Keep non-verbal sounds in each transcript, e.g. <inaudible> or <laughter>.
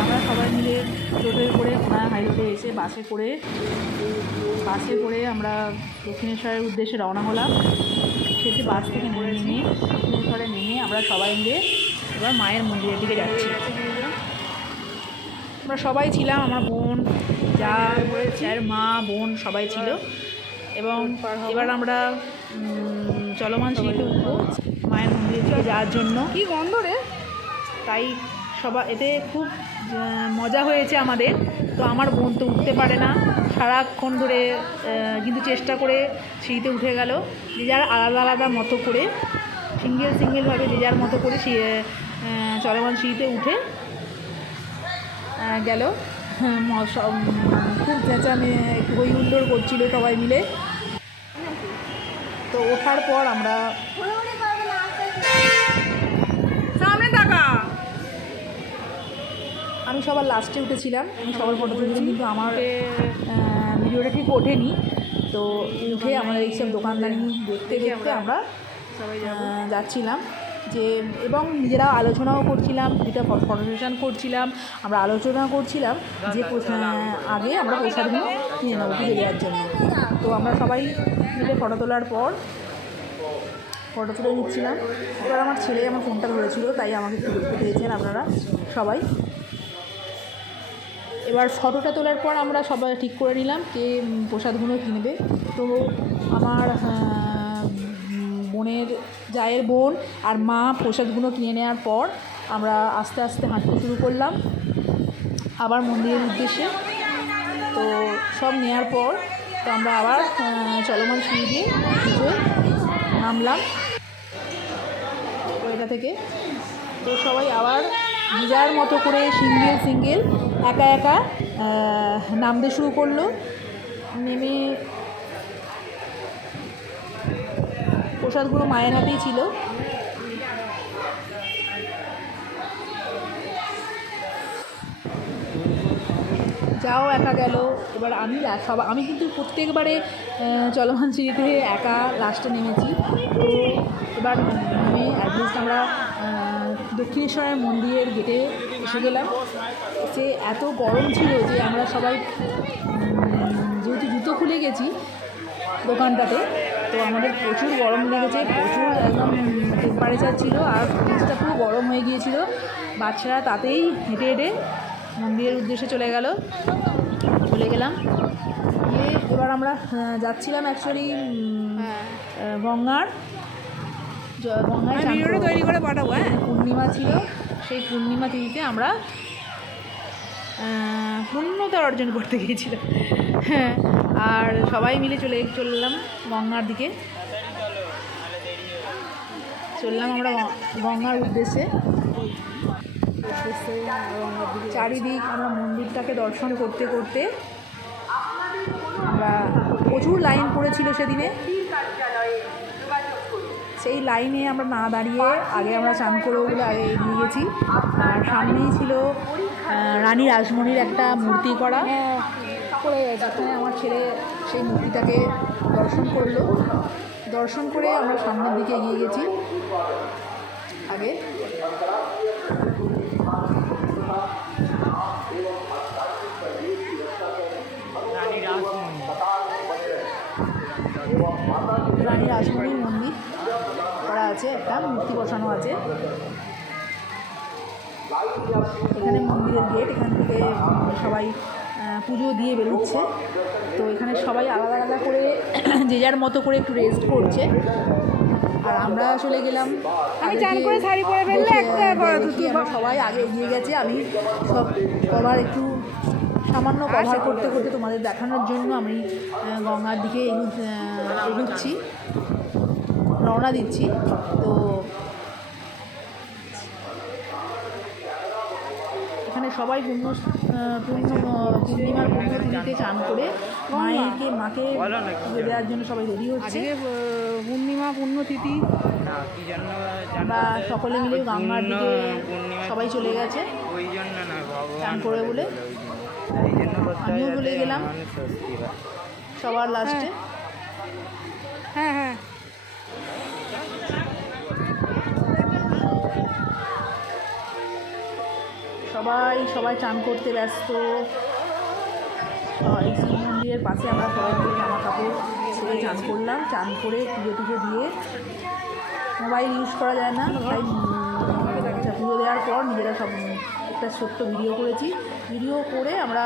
আমরা সবাই মিলে টোটোয় করে ওনার হাই রোডে এসে বাসে করে বাসে করে আমরা দক্ষিণেশ্বরের উদ্দেশ্যে রওনা হলাম। সেটি বাস থেকে নেমে নেমে দক্ষিণেশ্বরে নেমে আমরা সবাই মিলে এবার মায়ের মন্দিরের দিকে যাচ্ছি। আমরা সবাই ছিলাম আমার বোন যা যার মা বোন সবাই ছিল। এবং এবার আমরা চলমান সিঁড়িতে উঠবো মায়ের মন্দিরের দিকে যাওয়ার জন্য। কি গন্ধ রে? তাই সবাই এতে খুব মজা হয়েছে আমাদের। তো আমার বোন তো উঠতে পারে না। সারাক্ষণ ধরে কিন্তু চেষ্টা করে সিঁড়িতে উঠে গেল। যে যার আলাদা আলাদা মতো করে সিঙ্গেল সিঙ্গেলভাবে যে যার মতো করে সে চলমান সিঁড়িতে উঠে গেল। সব, খুব চেঁচামে হই হুল্লোড় করছিল সবাই মিলে। তো ওঠার পর আমরা সামনে টাকা আমি সবার লাস্টে উঠেছিলাম, আমি সবার ফটো তুলেছি, কিন্তু আমার ভিডিওটা ঠিক ওঠেনি। তো উঠে আমরা এইসব দোকানদারি দেখতে দেখতে আমরা যাচ্ছিলাম যে, এবং নিজেরা আলোচনাও করছিলাম যেটা ফটো সেশন করছিলাম, আমরা আলোচনা করছিলাম যে আগে আমরা প্রসাদগুলো কিনে নেব পুজো দেওয়ার জন্য। তো আমরা সবাই মিলে ফটো তোলার পর ফটো তুলে নিচ্ছিলাম। এবার আমার ছেলে আমার ফোনটা ধরেছিল, তাই আমাকে একটু দেখতে পেয়েছেন আপনারা সবাই। এবার ফটোটা তোলার পর আমরা সবাই ঠিক করে নিলাম কে প্রসাদগুলো কিনবে তো আমার বোনের, জায়ের বোন আর মা প্রসাদগুলো কিনে নেওয়ার পর আমরা আস্তে আস্তে হাঁটতে শুরু করলাম। আবার মন্দিরের উদ্দেশ্যে। তো সব নেওয়ার পর তো আমরা আবার চলমান সিঁড়ি দিয়ে পুজোয় নামলাম। ওইটা থেকে। তো সবাই আবার যার মতো করে সিঙ্গেল সিঙ্গেল একা একা নামতে শুরু করল। নেমে প্রসাদগুলো মায়ের হাতেই ছিল। যাও, একা গেল। এবার আমি সব, আমি কিন্তু প্রত্যেকবারে চলমান সিঁড়িতে একা লাস্টে নেমেছি। তো এবার নেমে অ্যাটলিস্ট আমরা দক্ষিণেশ্বরের মন্দিরের গেটে এসে গেলাম। সে এত গরম ছিল যে আমরা সবাই যেহেতু জুতো খুলে গেছি দোকানটাতে তো আমাদের প্রচুর গরম লেগেছে প্রচুর একদম টেম্পারেচার ছিল আর ফ্রিজটা পুরো গরম হয়ে গিয়েছিল। বাচ্চারা তাতেই হেঁটে হেঁটে মন্দিরের উদ্দেশ্যে চলে গেল। চলে গেলাম। গিয়ে এবার আমরা যাচ্ছিলাম অ্যাকচুয়ালি গঙ্গার। গঙ্গায় ভিডিওটা তৈরি করে পাঠাবো হ্যাঁ? পূর্ণিমা ছিল সেই পূর্ণিমা তিথিতে আমরা পূর্ণতা অর্জন করতে গিয়েছিলাম। হ্যাঁ আর সবাই মিলে চলে চললাম গঙ্গার দিকে। চললাম আমরা গঙ্গার উদ্দেশ্যে। চারিদিক আমরা মন্দিরটাকে দর্শন করতে করতে আমরা প্রচুর লাইন পড়েছিল সেদিনে। সেই লাইনে আমরা না দাঁড়িয়ে আগে আমরা চান করব বলে আগে এগিয়ে গেছি। আর সামনেই ছিল রানী রাসমণির একটা মূর্তি করা। করে যেখানে আমার ছেলে সেই মূর্তিটাকে দর্শন করল। দর্শন করে আমরা সামনের দিকে এগিয়ে গেছি। আগে। রানী রাসমণির মন্দির। করা আছে একটা মূর্তি বসানো আছে। এখানে মন্দিরের গেট এখান থেকে সবাই পুজো দিয়ে বেরোচ্ছে। তো এখানে সবাই আলাদা আলাদা করে <clears throat> যে যার মতো করে একটু রেস্ট করছে। আর আমরা চলে গেলাম আমি আগে চান করে শাড়ি পরে ফেললে একটা বড় দেখি ধুতি আমরা সবাই আগে এগিয়ে গেছে। আমি সব কভার একটু সামান্য কভার করতে করতে তোমাদের দেখানোর জন্য আমি গঙ্গার দিকে এগু- এগুচ্ছি। রওনা দিচ্ছি। তো এখানে সবাই পূর্ণ পূর্ণিমার পূর্ণ তিথিতে চান করে মায়েরকে মাকে দেওয়ার জন্য সবাই রেডি হচ্ছে। পূর্ণিমা জানো? আমরা সকলে মিলে গঙ্গার দিকে সবাই চলে গেছে। চান করে বলে হয় আমিও ভুলে গেলাম। সবার লাস্টে হ্যাঁ হ্যাঁ। সবাই সবাই চান করতে ব্যস্ত। শিব মন্দিরের পাশে আমরা সবাই জামা কাপড় ছেড়ে চান করলাম চান করে পুজো টুজো দিয়ে মোবাইল ইউজ করা যায় না তাই আচ্ছা, পুজো দেওয়ার পর নিজেরা সব একটা ছোট্ট ভিডিও করেছি। ভিডিও করে আমরা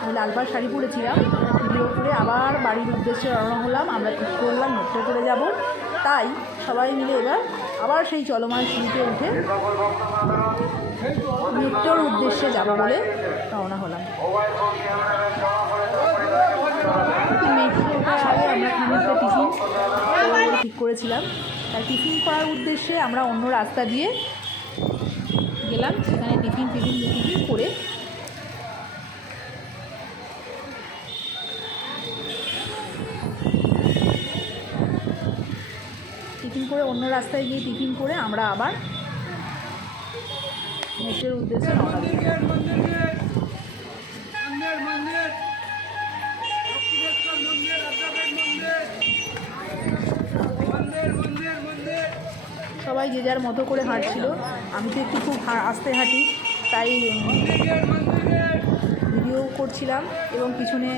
আমি লালপাড় শাড়ি পরেছিলাম ভিডিও করে আবার বাড়ির উদ্দেশ্যে রওনা হলাম আমরা ঠিক করলাম মেট্রো করে যাব। তাই সবাই মিলে এবার আবার সেই চলমান সিঁড়িতে উঠে মৃত্যুর উদ্দেশ্যে যাব বলে রওনা হলাম। ওঠার আমরা টিফিন ঠিক করেছিলাম। তাই টিফিন করার উদ্দেশ্যে আমরা অন্য রাস্তা দিয়ে গেলাম, সেখানে টিফিন টিফিন টিফিন করে টিফিন করে অন্য রাস্তায় গিয়ে টিফিন করে আমরা আবার মেট্রোর উদ্দেশ্যে সবাই যে যার মতো করে হাঁটছিল। আমি তো একটু খুব আস্তে হাঁটি, তাই ভিডিও করছিলাম এবং পিছনে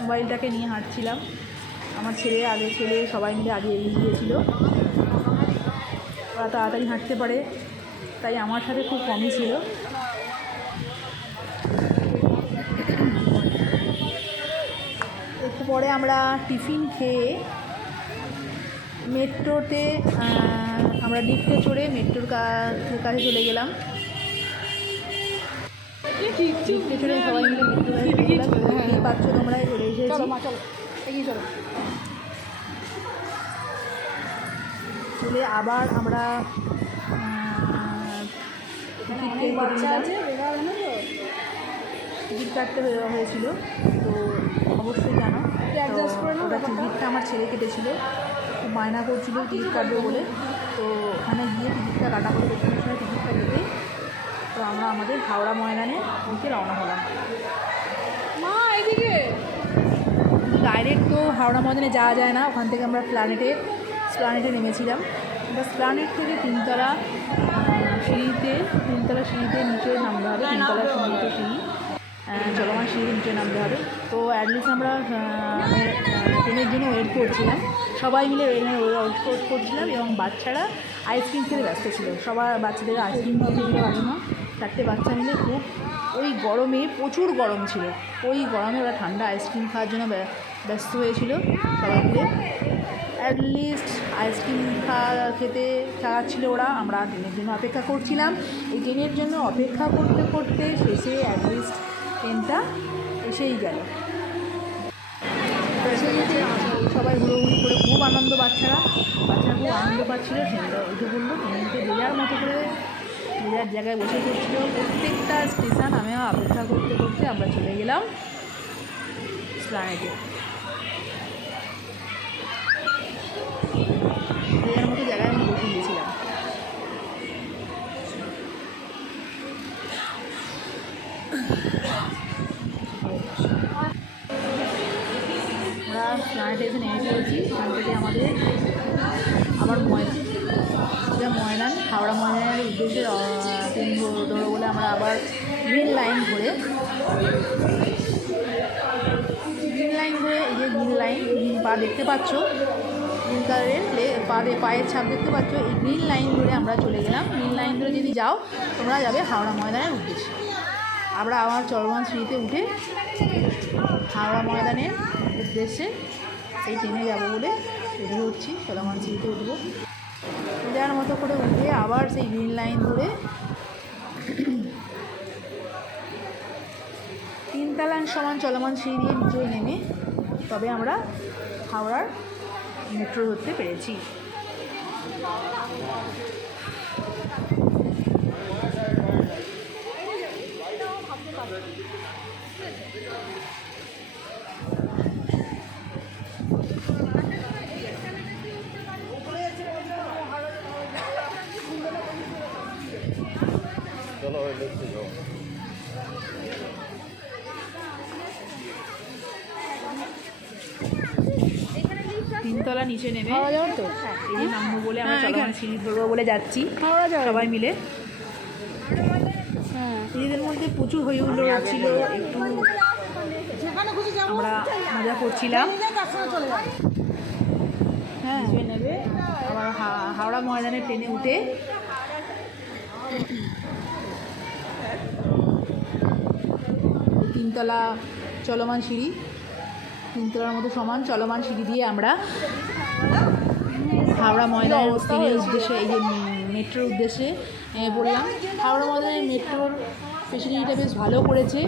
মোবাইলটাকে নিয়ে হাঁটছিলাম। আমার ছেলে আগে ছেলে সবাই মিলে আগে এগিয়ে গিয়েছিল। ওরা তাড়াতাড়ি হাঁটতে পারে। তাই আমার সাথে খুব কমই ছিল। একটু পরে আমরা টিফিন খেয়ে মেট্রোতে আমরা লিফটে চড়ে মেট্রোর কাছে চলে গেলাম। সবাই মিলে দেখতেই পাচ্ছ তোমরা, চলে এসেছি। চলে আবার আমরা টিকিট কাটতে হয়ে- হয়েছিল তো অবশ্যই জানো। ওটা টিকিটটা আমার ছেলে কেটেছিল। খুব বায়না করছিল টিকিট কাটবে বলে। তো ওখানে গিয়ে টিকিটটা কাটা করে পেছনের সময় টিকিটটা কেটে। তো আমরা আমাদের হাওড়া ময়দানে দিকে রওনা হলাম। মা এদিকে ডাইরেক্ট তো হাওড়া ময়দানে যাওয়া যায় না। ওখান থেকে আমরা প্ল্যানেটে প্ল্যানেটে নেমেছিলাম। আমরা প্ল্যানেট থেকে তিনতলা সিঁড়িতে তিনতলা সিঁড়িতে নিচে নামতে হবে তিনতলা সিঁড়িতে সিঁড়ি। চলমান সিঁড়িতে নিচে নামতে হবে। তো অ্যাটলিস্ট আমরা মানে, ট্রেনের জন্য ওয়েট করছিলাম। সবাই মিলে ওয়েট করছিলাম এবং বাচ্চারা আইসক্রিম খেতে ব্যস্ত ছিল। সবার বাচ্চাদের আইসক্রিম খেতে দিল না। চারটে বাচ্চা মিলে খুব ওই গরমে প্রচুর গরম ছিল। ওই গরমে ওরা ঠান্ডা আইসক্রিম খাওয়ার জন্য ব্য- ব্যস্ত হয়েছিল সবাই মিলে। অ্যাটলিস্ট আইসক্রিম খেতে চালাচ্ছিল ওরা। আমরা ট্রেনের জন্য অপেক্ষা করছিলাম। এই ট্রেনের জন্য অপেক্ষা করতে করতে শেষে অ্যাটলিস্ট ট্রেনটা এসেই গেল। এসে গেছে সবাই হুড়োহুড়ি করে খুব আনন্দ বাচ্চারা বাচ্চারা খুব আনন্দ পাচ্ছিল ট্রেনটা উঠে পড়ল। ট্রেনকে যে মতো করে যে যার জায়গায় বসে পড়ছিল। প্রত্যেকটা স্টেশন আমি অপেক্ষা করতে করতে আমরা চলে গেলাম। প্ল্যানেটে যার মতো জায়গায় আমি বসে গিয়েছিলাম। আমরা প্ল্যানেটে এসে নেমে পড়েছি। ওখান থেকে আমাদের আবার ময়দান সোজা ময়দান হাওড়া ময়দানের উদ্দেশ্যে ট্রেন ধরবো বলে আমরা আবার গ্রিন লাইন ধরে, গ্রিন লাইন ধরে এই যে গ্রিন লাইন, গ্রিন পা দেখতে পাচ্ছ। গ্রিন কালারের লে- পা পায়ের ছাপ দেখতে পাচ্ছ। এই গ্রিন লাইন ধরে আমরা চলে গেলাম। গ্রিন লাইন ধরে যদি যাও, তোমরা যাবে হাওড়া ময়দানের উদ্দেশ্যে। আমরা আবার চলমান সিঁড়িতে উঠে হাওড়া ময়দানের উদ্দেশ্যে সেই ট্রেনে যাব বলে রেডি হচ্ছি। চলমান সিঁড়িতে উঠবো। যার মতো করে উঠে আবার সেই গ্রিন লাইন ধরে তিনতলান সমান চলমান সিঁড়ি দিয়ে নিচে নেমে তবে আমরা হাওড়ার মেট্রো হতে পেরেছি তিনতলা নিচে নেমে হাওড়া যাওয়ার তো? এই যে নামবো বলে আমরা হ্যাঁ, চলমান এখানে। সিঁড়ি ধরবো বলে যাচ্ছি। হাওড়া সবাই মিলে। হ্যাঁ। নিজেদের প্রচুর হই হুল্লোড় হচ্ছিল একটু যেখানে খুশি যাব আমরা মজা করছিলাম। হ্যাঁ। নেবে। আবার হাওড়া ময়দানে ট্রেনে উঠে। তিনতলা চলমান সিঁড়ি। তিনতলার মতো সমান চলমান সিঁড়ি দিয়ে আমরা হাওড়া ময়দানের ট্রেনের উদ্দেশ্যে এই যে মেট্রোর উদ্দেশ্যে বললাম। হাওড়া ময়দানের মেট্রোর ফেসিলিটিটা বেশ ভালো করেছে।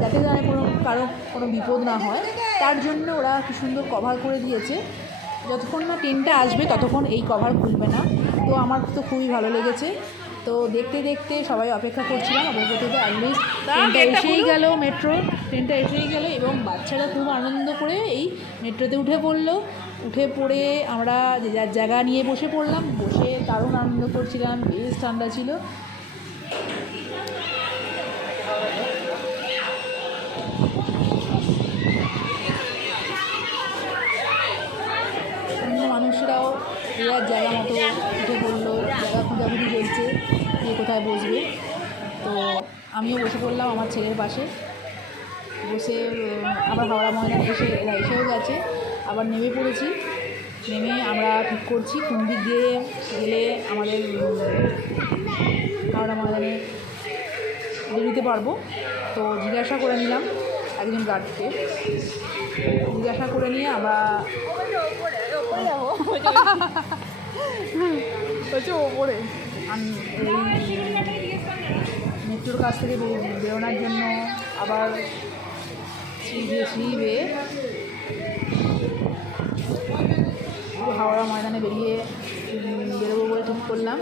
যাতে যেন কোনো কারও কোনো বিপদ না হয়। তার জন্য ওরা কি সুন্দর কভার করে দিয়েছে। যতক্ষণ না ট্রেনটা আসবে ততক্ষণ এই কভার খুলবে না। তো আমার তো খুবই ভালো লেগেছে। তো দেখতে দেখতে সবাই অপেক্ষা করছিলাম অপেক্ষা করতে অ্যাটলিস্ট ট্রেনটা এসেই গেল মেট্রো ট্রেনটা এসেই গেল এবং বাচ্চারা খুব আনন্দ করে এই মেট্রোতে উঠে পড়ল। উঠে পড়ে আমরা যে যার জায়গা নিয়ে বসে পড়লাম বসে দারুণ আনন্দ করছিলাম বেশ ঠান্ডা ছিল। অন্য মানুষরাও এরা জায়গা মতো উঠে পড়ল খোঁজাখুঁজি চলছে কে কোথায় বসবে? তো আমিও বসে পড়লাম আমার ছেলের পাশে। বসে আবার হাওড়া ময়দান এসে এরা এসেও গেছে। আবার নেমে পড়েছি। নেমে আমরা ঠিক করছি, কোন দিক দিয়ে গেলে আমাদের হাওড়া ময়দানে বেরোতে পারব। তো জিজ্ঞাসা করে নিলাম একজন গার্ডকে। জিজ্ঞাসা করে নিয়ে আমরা হচ্ছে ওপরে এই মেট্রোর কাছ থেকে বেরোনোর জন্য আবার সিঁড়ি হাওড়া ময়দানে বেরিয়ে বেরোবো বলে ঠিক করলাম।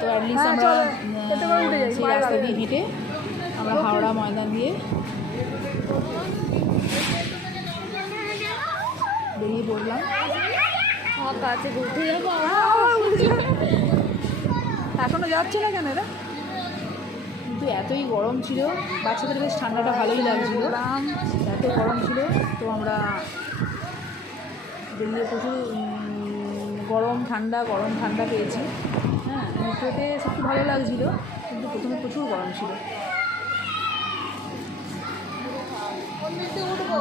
তো অ্যাটলিস্ট আমরা সেই রাস্তা দিয়ে হেঁটে বেরিয়ে পড়লাম কাছে ঘুরতে যাব। এখনও যাচ্ছে না কেন এরা কিন্তু এতই গরম ছিল বাচ্চাদের বেশ ঠান্ডাটা ভালোই লাগছিল। এত গরম ছিল তো আমরা বেরিয়ে প্রচুর গরম ঠান্ডা গরম ঠান্ডা পেয়েছি। হ্যাঁ মেট্রোতে সত্যি ভালো লাগছিল কিন্তু প্রথমে প্রচুর গরম ছিল।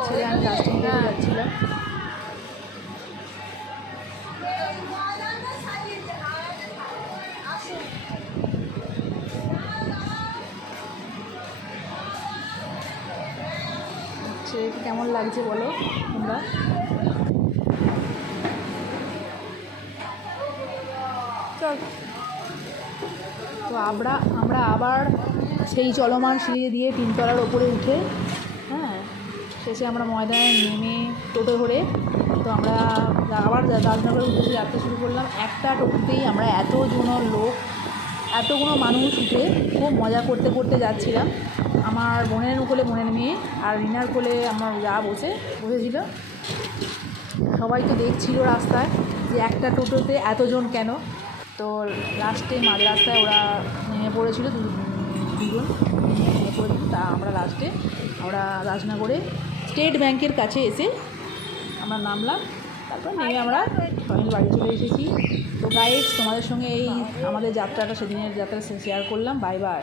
ছেলে আমি লাস্টিং যাচ্ছিলাম। কেমন লাগছে বলো তোমরা? তো আমরা আমরা আবার সেই চলমান সিঁড়ি দিয়ে তিনতলার ওপরে উঠে হ্যাঁ শেষে আমরা ময়দানে নেমে টোটো ধরে, তো আমরা আবার রাজনগরের উদ্দেশ্যে যাত্রা শুরু করলাম, একটা টোটোতেই আমরা এতজন লোক, এতগুলো মানুষ উঠে খুব মজা করতে করতে যাচ্ছিলাম। আমার বোনের কোলে বোনের মেয়ে আর রিনার কোলে আমার যা বসে, বসেছিল। সবাই তো দেখছিল রাস্তায় যে একটা টোটোতে এতজন কেন? তো লাস্টে মাঝ রাস্তায় ওরা নেমে পড়েছিল দুজন। নেমে পড়েছিল, তা আমরা লাস্টে আমরা রাজনগরে স্টেট ব্যাংকের কাছে এসে আমরা নামলাম। তারপর নেমে আমরা সবাই বাড়ি চলে এসেছি। তো গাইড তোমাদের সঙ্গে এই আমাদের যাত্রাটা, সেদিনের যাত্রা শেয়ার করলাম। Bye bye